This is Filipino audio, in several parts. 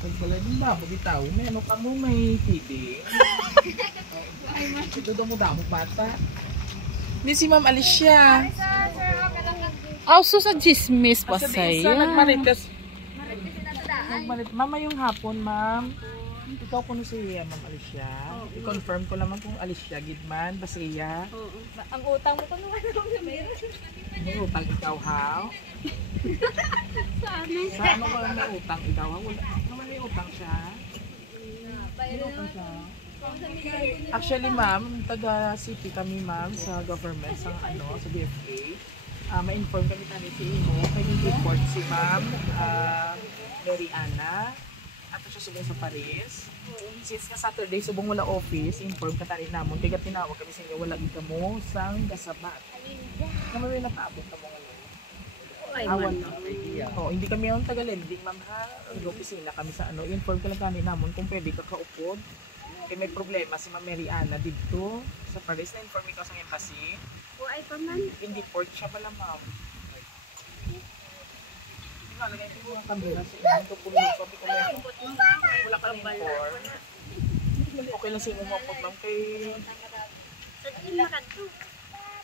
Pagpala din ba? Bitaw, may ano ka mo, may feeding. Ito daw mo damo bata. Hindi si Ma'am Alicia. Also sa chismis pa saya. Nagmarites. Mama yung hapon, ma'am. Ikaw kuno siya, Ma'am Alicia. I-confirm ko naman kung Alicia Gidman, Basiya. Ang utang mo ko naman ako na meron. May utang ikaw, ha? Sa ano ba may utang ikaw, ha? Wala naman may utang siya. May utang siya. Actually, ma'am, taga-city kami, ma'am, sa government, sa ano, sa BFA. Ma-inform kami tayo si Imo. Kaya report si ma'am, Mary Ana. At siya subong sa Paris. Since nga Saturday, subong wala office, inform ka tayo namon. Kaya tinawag kami sa inyo, wala ka mo sang gasabat. Naman may nakaabot ka mo ngayon. Awan lang. Hindi kami yung taga-lending, ma'am, ha? Nag-opisina kami sa ano. Inform ka lang tayo namon kung pwede ka kaupod. Kaya may problema si Ma'am Mary Ana dito sa Paris. Na-inform ikaw sa embassy. Ay pa man. Hindi port siya pala, ma'am. Lagay ko yung camera sa inyo. Ito po yung sabi ko na wala ka ng inform. Okay lang sa inyo mapot, ma'am.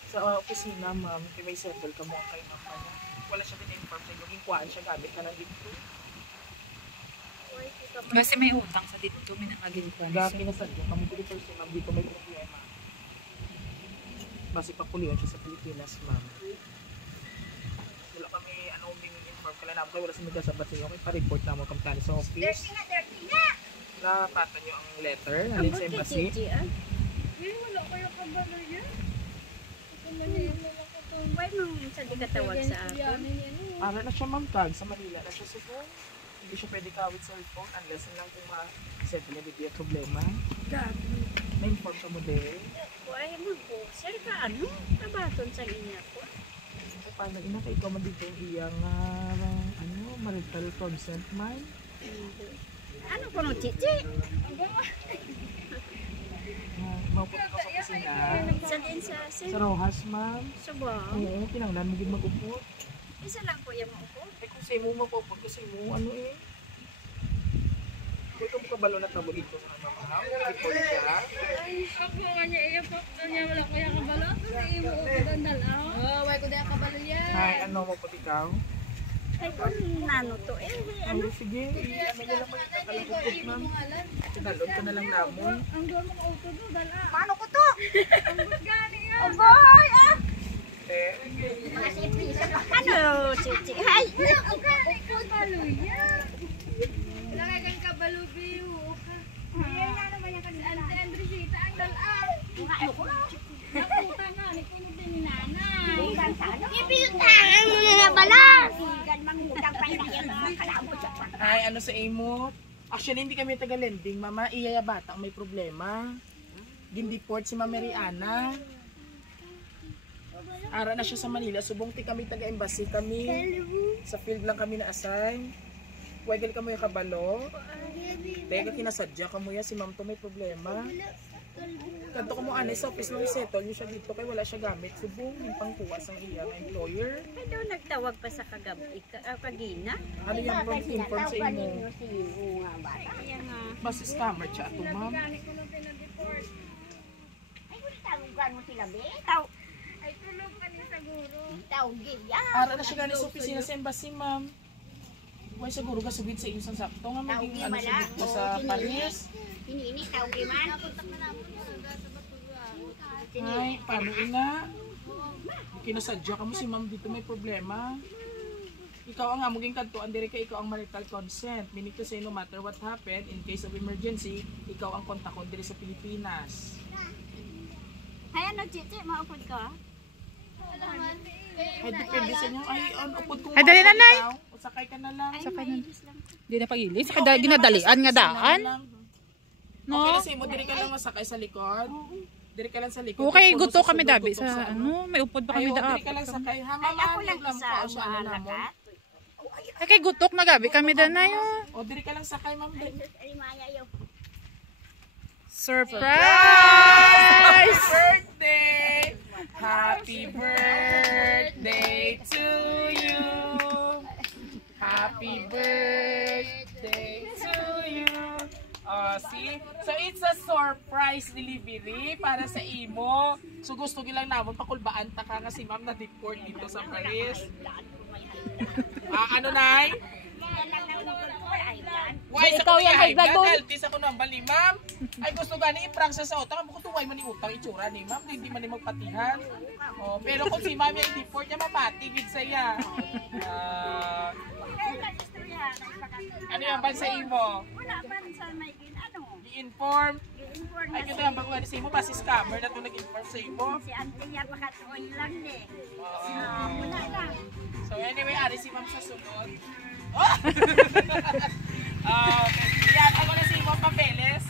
Sa opisina, ma'am. Kaya may settle ka mo kay ma'am. Wala siya din-inform sa inyo. Gingkuhaan siya gamit ka lang dito. Kasi may utang sa dito, may nakaginpan. Gaki na sa dito. Kami dito person, ma'am. Dito may problema. Basi papuliwan siya sa Pilipinas, ma'am. Wala kami, inform ka lang namin. Wala sa nagkasabat sa inyo. Kaya pa-report naman kami tayo sa office. Napatan nyo ang letter. Nalin sa embassy. Wala kayo kabalo yan. Why mo sa di katawag sa akin? Para na siya, ma'am, tag. Sa Manila na siya siguro. Hindi siya pwede kawit cellphone unless lang kung ma-settle niya bigyan problema. Na-inform ka mo din. Why mo po? Sir ka ano? Nabaton sa inya ko. So, paano ina ka ikaw man dito yung iyang marital consent, ma'am? Ano ko nung chichi? Mapot ka sa kusina. Sa din sa sir. Sa Rojas, ma'am. Sa ba? Oo, kinanglan mo din mag-upot. Isa lang po yung maupo. Kung sa'yo mo mapupot, kasi mo kung ito mo kabalo na tabo dito sa mama, report siya. Ay, ako nga niya i-faktor niya. Wala ko yung kabalo. Kasi imuupo ang dalaw. Wala ko yung kabalo yan. Ay, ano mo po ikaw? Ay, kung nano to Ano, sige, ano nila magkakalagupot, ma'am. Tinalon ka na lang namon. Ang doon mga auto doon, dala. Paano ko to? Ang gani yan. Oh boy, ah! Mga sipisa pa. Ano, chichi? Ay! Ang gani ko, kabalo yan. Wala kang kabalo, biyo. Ayan na naman yung kanila. Ante Andresita, ang dala. Ano ko na? Nakuta na, ni puno din ni nanay. Ipinutahan mo na nga balas! Igan mangutang pa na yan, kalabot siya pa. Ay, ano sa imo? Actually, hindi kami taga-lending, mama. Iyaya bata ang may problema. Gindiport si Ma'am Mary Ana. Ara na siya sa Manila. Subong ti kami taga-embassy kami. Sa field lang kami na-assign. Wagel ka mo yung kabalo. Teka, kinasadya ka mo yan. Si ma'am to may problema. Kanto ko mo anes sa office mo settle nyo siya dito kaya wala siya gamit. Subong yung pangkuwas ang iyang employer. Ay, daw nagtawag pa sa kagabi, kagina. Ano yung inform sa inyo? Kaya nga. Basta scammer siya ito, ma'am. Ay, kung talugan mo sila, be? Ay, tulog ka ni sa guro. Tawagin yan. Ara na siya galing sa opisina sa embassy, ma'am. May siguro ka subit sa inyong sakto nga maging ano subit mo sa Paris. Ini tawagin man. Ay, paano ina? Kinasadya ka mo si ma'am dito may problema. Ikaw ang amuging kantuan dire kay ikaw ang marital consent. Meaning to say no matter what happened in case of emergency, ikaw ang kontakon dire sa Pilipinas. Ay, ano, chichi, maupod ka? Ay, depende sa inyo. Ay, upod kung Ay, dali na, Nay. O sakay ka na lang. Ay, Sakay na. mailis lang ko. Di na pag-ilis. Okay, okay Ginadalian nga daan. No? Okay No? na sa'yo mo, dire ka lang masakay sa likod. Dire ka lang sa likod. Okay, Tapos guto kami susunod, dabi gutok sa ano. May upod pa kami Ay, daap. dire ka lang sakay. Ha, Ay, mama, ako lang isa ang mahalakat. Ay, kay gutok na gabi kami danay. O, dire ka lang sakay, ma'am. Ay, maya yun. Surprise! Birthday! Happy birthday to you! Happy birthday to See? So it's a surprise delivery para sa imo. So gusto gilang namon pakulbaan ta ka nga si ma'am na deport dito sa Paris. Ano nay? Why sa ko high blood? Tis ako nang bali ma'am. Ay gusto gani i-prank sa utang. Amo ko tuway man ni utang itsura ni ma'am. Hindi man ni magpatihan. Oh, pero kung si ma'am yung deport niya mapati gid saya. Ano yung bansa imo? Wala ba sa may ano? I-inform. I-inform Ay, yun lang bago nga sa imo, pa si scammer na ito nag-inform sa imo. si auntie niya pakatuon lang eh. Oo. Muna lang. So anyway, ari si ma'am sa sunod. Oh! Okay. Yan, ako na si ma'am papeles.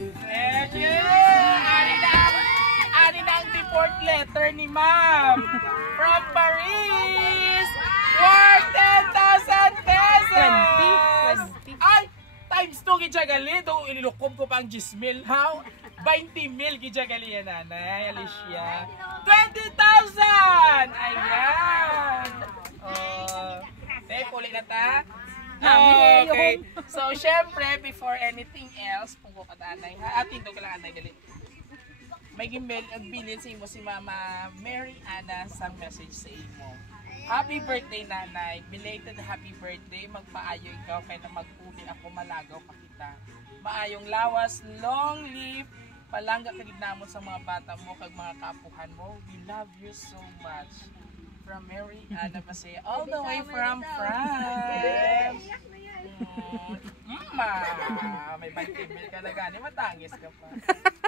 Thank you! Ari na ang report letter ni ma'am. From Paris! Worth 10,000 pesos! 20. Ay! Times 2 gijagali. Ito, ililukom ko pa ang 10,000. How? 20,000 gijagali yan, nanay. Alicia. 20,000! Ayan! Puli na ta. Okay. So, syempre, before anything else, pungko ka tanay, ha? Ating to ka lang anay, gali. May bilin sa imo si Mama Mary Ana sa message sa imo. Happy birthday, nanay. Belated happy birthday. Magpaayo ikaw kaya na magpuli ako malagaw pa kita. Maayong lawas, long live. Palangga ka namon sa mga bata mo kag mga kapuhan mo. We love you so much. From Mary Ana Pasea, all the way from France. May 20,000 ka na gani, matangis ka pa.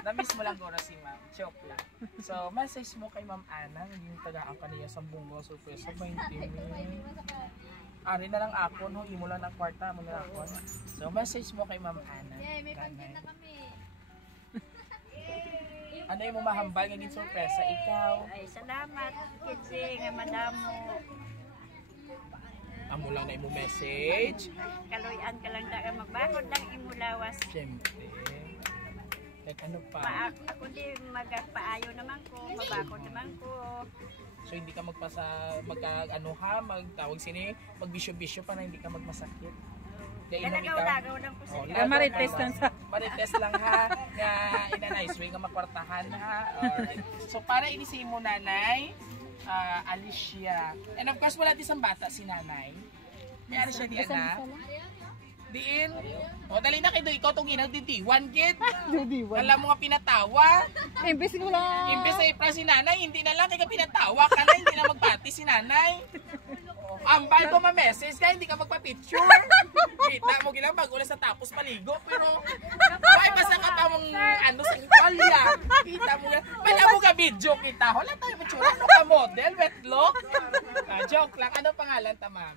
Namiss mo lang gora si ma'am. Joke lang. So, message mo kay Ma'am Ana, yung tagaan ka niya sa bungo, surprise sa 20,000. Ari na lang ako, no? Imo lang ang kwarta mo na ako. So, message mo kay Ma'am Ana. May content na kami. Ano yung mamahambal ng sorpresa? Ikaw? Ay, salamat. Kitsi, nga madamo. Amo lang na imo message. Kaluyan ka lang daga magbakod lang imulawas. Siyempre. Like ano pa? Ako di magpaayo naman ko, mabakod naman ko. So hindi ka magtawag sini, magbisyo-bisyo para hindi ka magmasakit. Lagaw-lagaw lang po Oh, sila. Marites lang sa... Marites lang ha. Nga in a nice way nga makwartahan ha. Alright. So para inisi mo nanay, Alicia. And of course wala din isang bata si nanay. May Alicia di ana. Diin. O dali na kayo ikaw tong ginag di T1 kid. Alam mo nga pinatawa. Imbes ko lang. Imbes sa ipra si nanay, hindi na lang kaya pinatawa ka na, hindi na magpati si nanay. Ambal ko ma-message kaya hindi ka magpa-picture. Kita mo gilang bago na sa tapos maligo pero may basta ka pa mong ano sa Italia. Kita mo yan. Wala mo ka video kita. Wala tayo picture. Ano ka model? Wet look? Joke lang. Ano pangalan ta ma'am?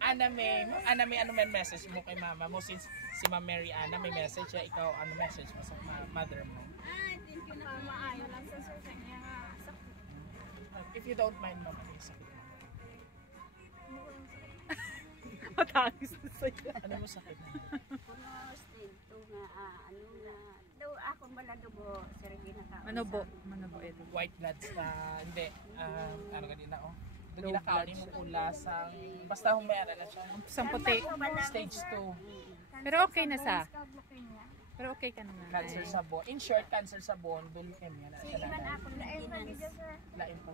Aname, ano may message mo kay mama mo since si Ma'am Mary Ana may message siya, ikaw ano message mo sa mother mo? Thank you na maayo lang sa sir kanya nga. If you don't mind ma'am, ano yung sakit mo? Matangis na sa'yo. Ano mo sakit mo? Kuno stage 2 nga ano nga. Daw ako maladubo sir ginaka. Manubo ito. White bloods na hindi ano ganina oh. Doon ginakaon mo ulasang basta humera na siya. Isang puti. Stage 2. Pero okay na sa. Pero okay ka naman. Cancer sa bone. In short, cancer sa bone, leukemia na siya. Man ako lain Lain pa.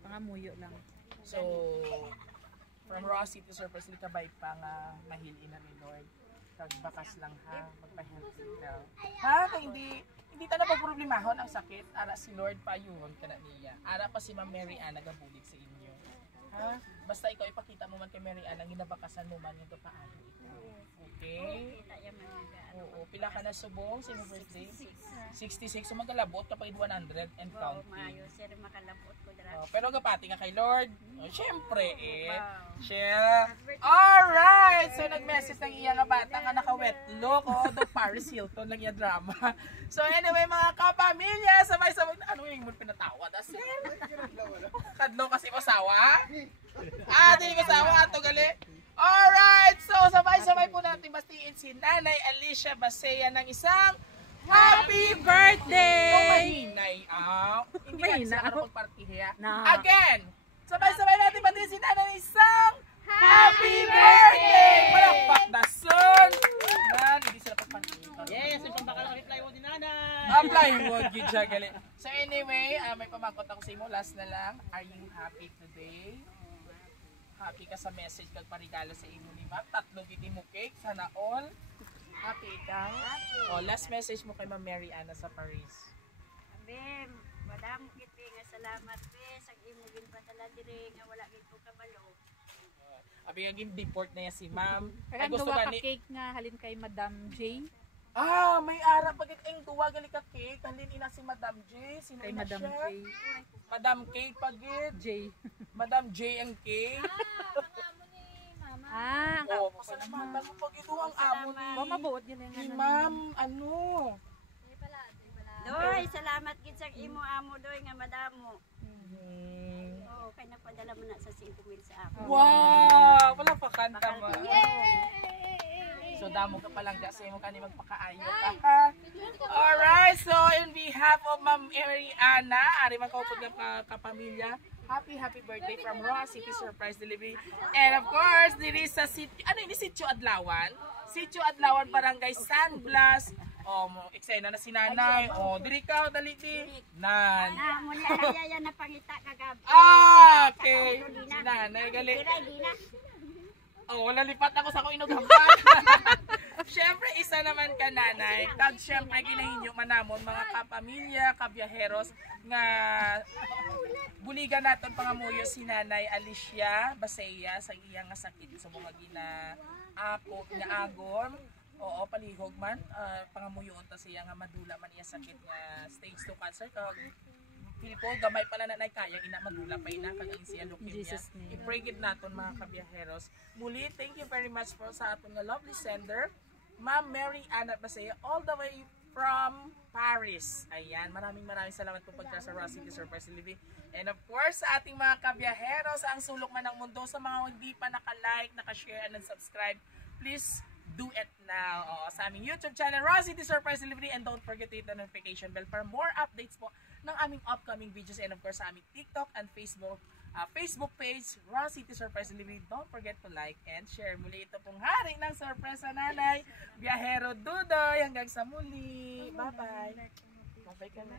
Pangamuyo lang. So, from raw city surface, hindi ka ba pa nga mahilin na ni Lord? Kagbakas lang ha, magpa-healthy daw. Ha? Kaya hindi ta na pagproblemahon ang sakit. Ara si Lord pa yun ka na niya. Ara pa si Ma'am Mary Ann nagabulig sa inyo. Ha? Basta ikaw ipakita mo man kay Mary Ann ang ginabakasan mo man yung paano ito. Okay? Oo. Pila ka na subong sa inyong birthday? 66. So magalabot kapag 100 and counting. Maayo sir makalabot ko dira. Pero gapati nga kay Lord. Siyempre Siya. Alright! So nag-message ng iya nga bata nga naka-wet look. The Paris Hilton lang yung drama. So anyway mga kapamilya, sabay-sabay. Ano yung pinatawa? Sir? Kadlo kasi masawa? Di masawa ato gali. Alright! So sabay-sabay po natin bastiin si Nanay Alicia Pasea ng isang Happy birthday! Yung mahinay. Hindi ka sila ka pagpartiya. Again! Sabay-sabay natin batiin si Nanay ng isang Happy birthday! siya gali. So anyway, may pamakot ako sa imo. Last na lang. Are you happy today? Happy ka sa message kag parigalo sa imo ni Ma'am. 3 giti mo cake. Sana all. Happy ikaw? Happy. Oh, last message mo kay Ma'am Mary Ana sa Paris. Abim, madam kiti nga salamat pe sa imo ginpadala diri nga wala gid ko kabalo. Abi nga deport na yan si Ma'am. Kaya Ay, gusto gawa ba ka ni... cake nga halin kay Madam J. May ara pag ang tuwa gali ka cake. Halin ina si Madam J. Sino Kay ina Madam siya? J. Madam Cake pagid. J. Madam J ang cake. Ang Oh, pasalamatan mo pag ito ang amo ni. mabuot yun Ni Ma'am, ano? Doy, salamat gid sa imo amo doy nga madamo. Oh, kay nagpadala mo na sa 5,000 sa ako. Wow! Wala pa kanta mo. So, damo ka palang kasi mo kani magpakaayo ka ha. Alright, so in behalf of Ma'am Mary Ana, ari man kaupod nga kapamilya, happy birthday from Roa City Surprise Delivery. And of course, diri sa Sitio, ano ini Sitio Adlawan? Sitio Adlawan, Barangay San Blas. Oh, eksena na si Nanay. Oh, diri ka dali di. Nan. Na mo ni ayaya na pangita kagabi. Okay. Si Nanay gali. Dira di na. Oh, wala lipat ako sa akong inughambal. Siyempre, isa naman ka nanay. Kag siyempre, ginahinyo manamon mga kapamilya, kabiyaheros, nga buligan naton pangamuyo si Nanay Alicia Baseya sa iyang nga sakit sa mga ginaako nga agom. Oo, palihog man. Pangamuyoon ta siya nga madula man iya sakit nga stage 2 cancer. Kag Pilippo, gamay pa na nanay kaya ina madula pa ina kag ang siya leukemia. I-pray gid naton mga kabiyaheros. Muli, thank you very much for sa aton nga lovely sender, Ma'am Mary Ana Basaya, all the way from Paris. Ayan, maraming salamat po pagka sa Roa City Surprise Delivery. And of course, sa ating mga kabiyaheros, sa ang sulok man ng mundo, sa mga hindi pa naka-like, naka-share, and subscribe, please do it now. Sa aming YouTube channel, Roa City Surprise Delivery, and don't forget to hit the notification bell for more updates po ng aming upcoming videos, and of course sa aming TikTok and Facebook page, Roa City Surprise Delivery. Don't forget to like and share. Muli ito pong hari ng sorpresa nanay, Biyahero Dudoy. Hanggang sa muli. Bye-bye. Bye-bye ka na.